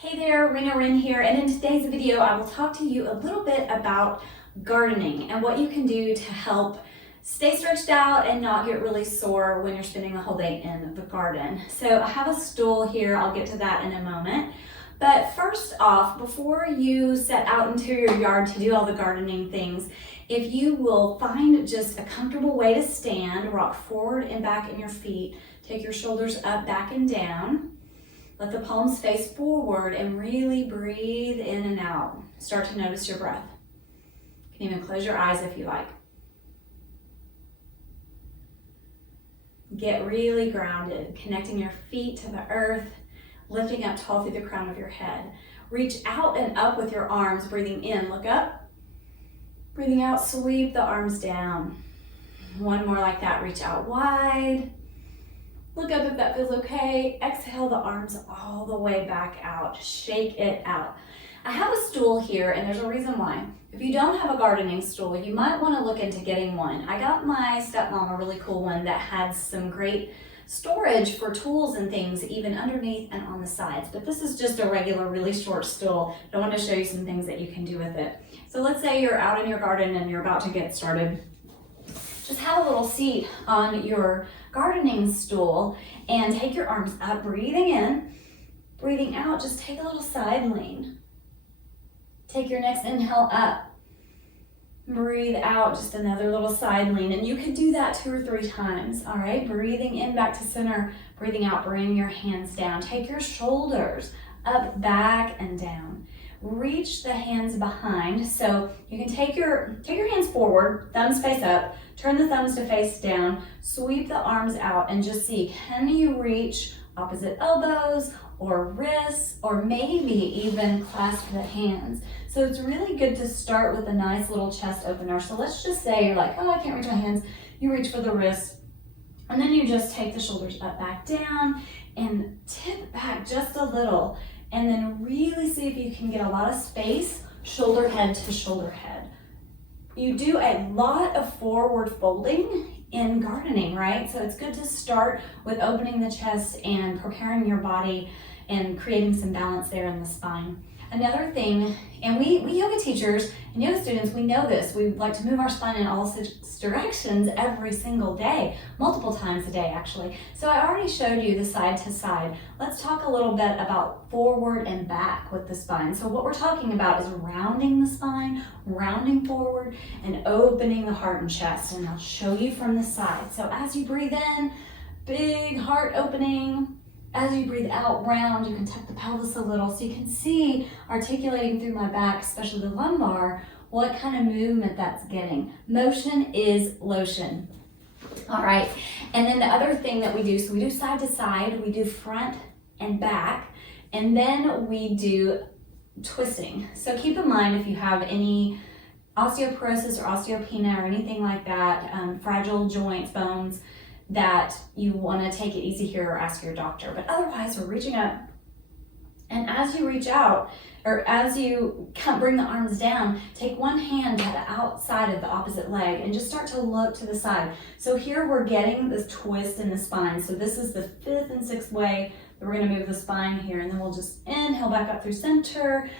Hey there, Wren here, and in today's video I will talk to you a little bit about gardening and what you can do to help stay stretched out and not get really sore when you're spending the whole day in the garden. So I have a stool here, I'll get to that in a moment. But first off, before you set out into your yard to do all the gardening things, if you will find just a comfortable way to stand, rock forward and back in your feet, take your shoulders up, back and down. Let the palms face forward and really breathe in and out. Start to notice your breath. You can even close your eyes if you like. Get really grounded, connecting your feet to the earth, lifting up tall through the crown of your head. Reach out and up with your arms, breathing in, look up. Breathing out, sweep the arms down. One more like that, reach out wide. Look up if that feels okay. Exhale the arms all the way back out. Shake it out. I have a stool here and there's a reason why. If you don't have a gardening stool, you might want to look into getting one. I got my stepmom a really cool one that had some great storage for tools and things even underneath and on the sides. But this is just a regular, really short stool. I want to show you some things that you can do with it. So let's say you're out in your garden and you're about to get started. Just have a little seat on your gardening stool and take your arms up, breathing in, breathing out, just take a little side lean. Take your next inhale up, breathe out, just another little side lean, and you can do that 2 or 3 times, all right? Breathing in back to center, breathing out, bring your hands down. Take your shoulders up, back, and down. Reach the hands behind, so you can take your hands forward, thumbs face up, turn the thumbs to face down, sweep the arms out, and just see, can you reach opposite elbows or wrists, or maybe even clasp the hands. So it's really good to start with a nice little chest opener. So let's just say you're like, oh, I can't reach my hands. You reach for the wrists, and then you just take the shoulders up, back, down, and tip back just a little. And then really see if you can get a lot of space, shoulder head to shoulder head. You do a lot of forward folding in gardening, right? So it's good to start with opening the chest and preparing your body and creating some balance there in the spine. Another thing, and we yoga teachers and yoga students, we know this. We like to move our spine in all 6 directions every single day, multiple times a day actually. So I already showed you the side to side. Let's talk a little bit about forward and back with the spine. So what we're talking about is rounding the spine, rounding forward, and opening the heart and chest. And I'll show you from the side. So as you breathe in, big heart opening. As you breathe out, round, you can tuck the pelvis a little so you can see articulating through my back, especially the lumbar, what kind of movement that's getting. Motion is lotion. All right, and then the other thing that we do, so we do side to side, we do front and back, and then we do twisting. So keep in mind if you have any osteoporosis or osteopenia or anything like that, fragile joints, bones, that you want to take it easy here or ask your doctor. But otherwise, we're reaching up. And as you reach out, or as you bring the arms down, take one hand to the outside of the opposite leg and just start to look to the side. So here we're getting this twist in the spine. So this is the 5th and 6th way that we're going to move the spine here. And then we'll just inhale back up through center,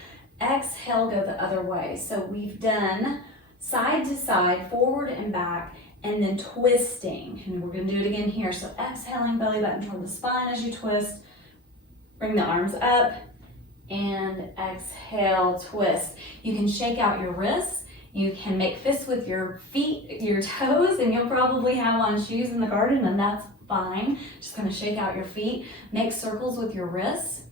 exhale, go the other way. So we've done side to side, forward and back, and then twisting, and we're going to do it again here. So exhaling, belly button toward the spine as you twist, bring the arms up, and exhale, twist. You can shake out your wrists, you can make fists with your feet, your toes, and you'll probably have on shoes in the garden, and that's fine. Just kind of shake out your feet, make circles with your wrists.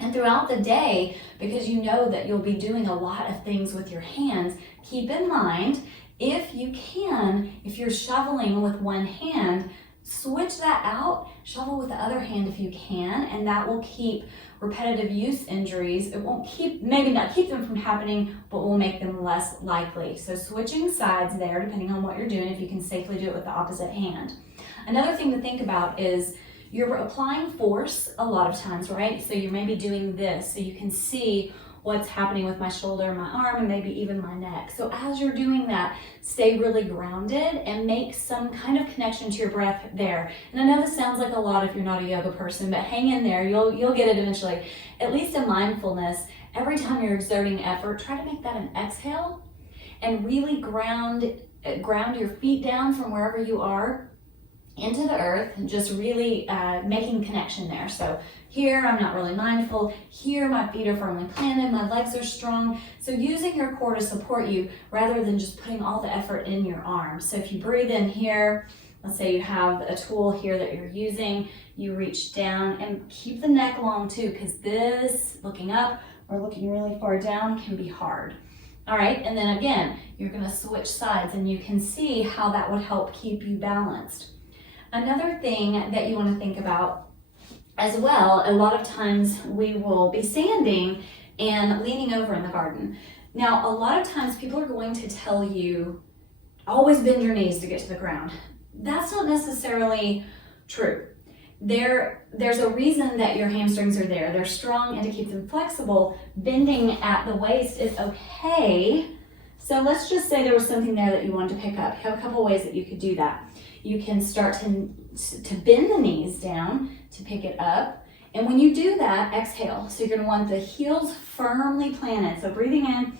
And throughout the day, because you know that you'll be doing a lot of things with your hands, keep in mind, if you can, if you're shoveling with one hand, switch that out, shovel with the other hand if you can, and that will keep repetitive use injuries. It won't maybe not keep them from happening, but will make them less likely. So switching sides there, depending on what you're doing, if you can safely do it with the opposite hand. Another thing to think about is you're applying force a lot of times, right? So you're maybe doing this, so you can see what's happening with my shoulder, my arm, and maybe even my neck. So as you're doing that, stay really grounded and make some kind of connection to your breath there. And I know this sounds like a lot if you're not a yoga person, but hang in there, you'll get it eventually. At least in mindfulness, every time you're exerting effort, try to make that an exhale and really ground your feet down from wherever you are into the earth, and just really making connection there. So here I'm not really mindful, here my feet are firmly planted, my legs are strong. So using your core to support you rather than just putting all the effort in your arms. So if you breathe in here, let's say you have a tool here that you're using, you reach down and keep the neck long too, because this looking up or looking really far down can be hard. All right, and then again, you're gonna switch sides and you can see how that would help keep you balanced. Another thing that you want to think about as well, a lot of times we will be standing and leaning over in the garden. Now, a lot of times people are going to tell you, always bend your knees to get to the ground. That's not necessarily true. There's a reason that your hamstrings are there. They're strong, and to keep them flexible, bending at the waist is okay. So let's just say there was something there that you wanted to pick up. You have a couple ways that you could do that. You can start to bend the knees down to pick it up. And when you do that, exhale. So you're gonna want the heels firmly planted. So breathing in,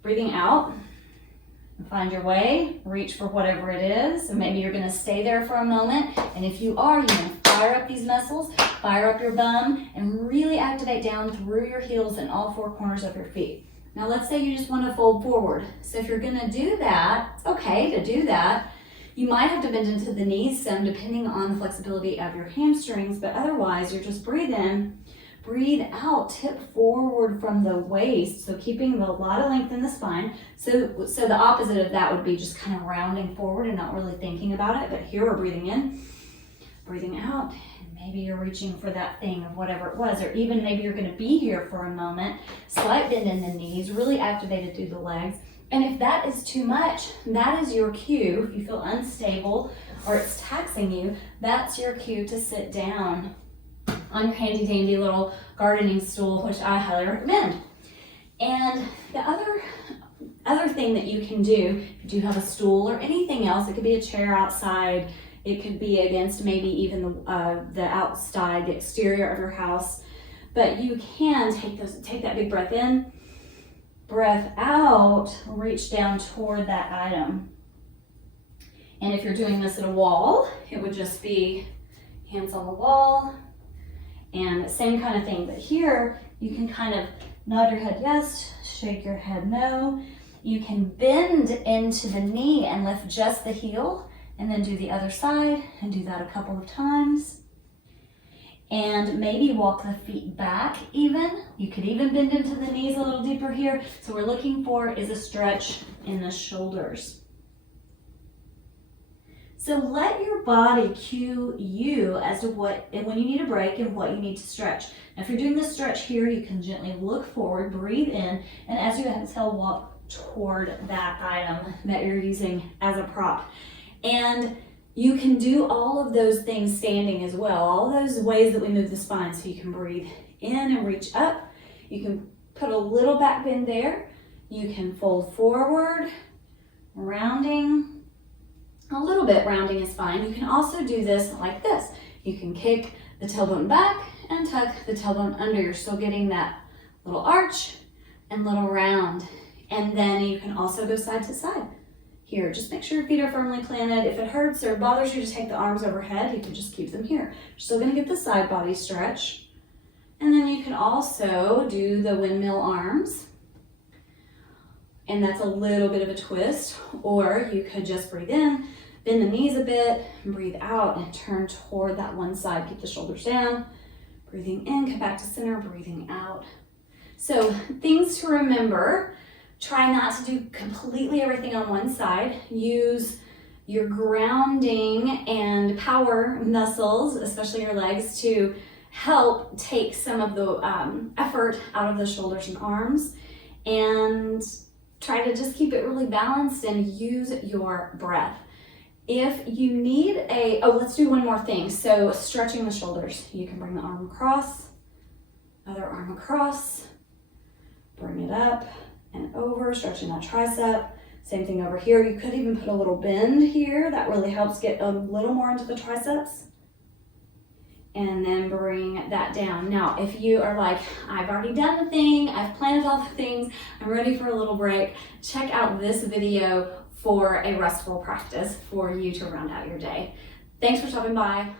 breathing out, and find your way, reach for whatever it is. So maybe you're gonna stay there for a moment. And if you are, you're gonna fire up these muscles, fire up your bum, and really activate down through your heels and all four corners of your feet. Now let's say you just wanna fold forward. So if you're gonna do that, it's okay to do that. You might have to bend into the knees some depending on the flexibility of your hamstrings, but otherwise you're just breathe in, breathe out, tip forward from the waist. So keeping a lot of length in the spine. So the opposite of that would be just kind of rounding forward and not really thinking about it. But here we're breathing in, breathing out, and maybe you're reaching for that thing of whatever it was, or even maybe you're gonna be here for a moment, slight bend in the knees, really activated through the legs. And if that is too much, that is your cue. If you feel unstable or it's taxing you, that's your cue to sit down on your handy dandy little gardening stool, which I highly recommend. And the other thing that you can do, if you do have a stool or anything else, it could be a chair outside, it could be against maybe even the outside, the exterior of your house, but you can take that big breath in, breath out, reach down toward that item. And if you're doing this at a wall, it would just be hands on the wall and same kind of thing. But here you can kind of nod your head yes, shake your head no. You can bend into the knee and lift just the heel and then do the other side and do that a couple of times. And maybe walk the feet back even. You could even bend into the knees a little deeper here. So what we're looking for is a stretch in the shoulders. So let your body cue you as to what, and when you need a break and what you need to stretch. Now if you're doing this stretch here, you can gently look forward, breathe in, and as you exhale, walk toward that item that you're using as a prop. And you can do all of those things standing as well, all those ways that we move the spine. So you can breathe in and reach up. You can put a little back bend there. You can fold forward, rounding. A little bit rounding is fine. You can also do this like this. You can kick the tailbone back and tuck the tailbone under. You're still getting that little arch and little round. And then you can also go side to side. Here, just make sure your feet are firmly planted. If it hurts or bothers you to take the arms overhead, you can just keep them here. You're still gonna get the side body stretch. And then you can also do the windmill arms. And that's a little bit of a twist. Or you could just breathe in, bend the knees a bit, breathe out and turn toward that one side. Keep the shoulders down. Breathing in, come back to center, breathing out. So things to remember. Try not to do completely everything on one side. Use your grounding and power muscles, especially your legs, to help take some of the effort out of the shoulders and arms. And try to just keep it really balanced and use your breath. If you need let's do one more thing. So stretching the shoulders. You can bring the arm across, other arm across, Bring it up and over, stretching that tricep. Same thing over here. You could even put a little bend here. That really helps get a little more into the triceps. And then bring that down. Now, if you are like, I've already done the thing, I've planned all the things, I'm ready for a little break, check out this video for a restful practice for you to round out your day. Thanks for stopping by.